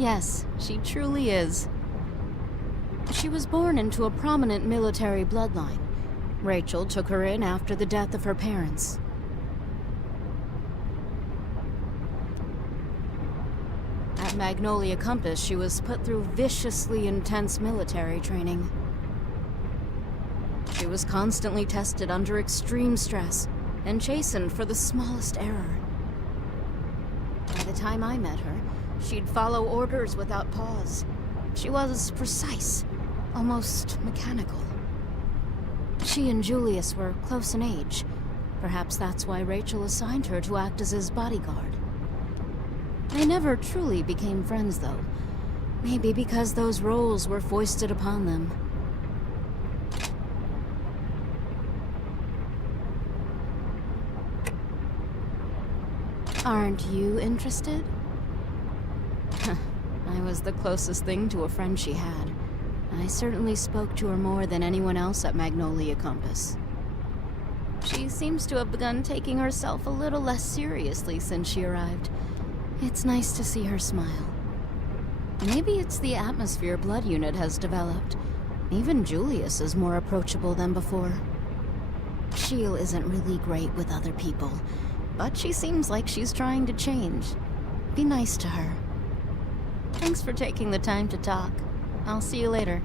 Yes, she truly is. She was born into a prominent military bloodline. Rachel took her in after the death of her parents. At Magnolia Compass, she was put through viciously intense military training. She was constantly tested under extreme stress and chastened for the smallest error. By the time I met her, she'd follow orders without pause. She was precise, almost mechanical. She and Julius were close in age. Perhaps that's why Rachel assigned her to act as his bodyguard. They never truly became friends, though. Maybe because those roles were foisted upon them. Aren't you interested? I was the closest thing to a friend she had. I certainly spoke to her more than anyone else at Magnolia Compass. She seems to have begun taking herself a little less seriously since she arrived. It's nice to see her smile. Maybe it's the atmosphere Blood Unit has developed. Even Julius is more approachable than before. Sheil isn't really great with other people, but she seems like she's trying to change. Be nice to her. Thanks for taking the time to talk. I'll see you later.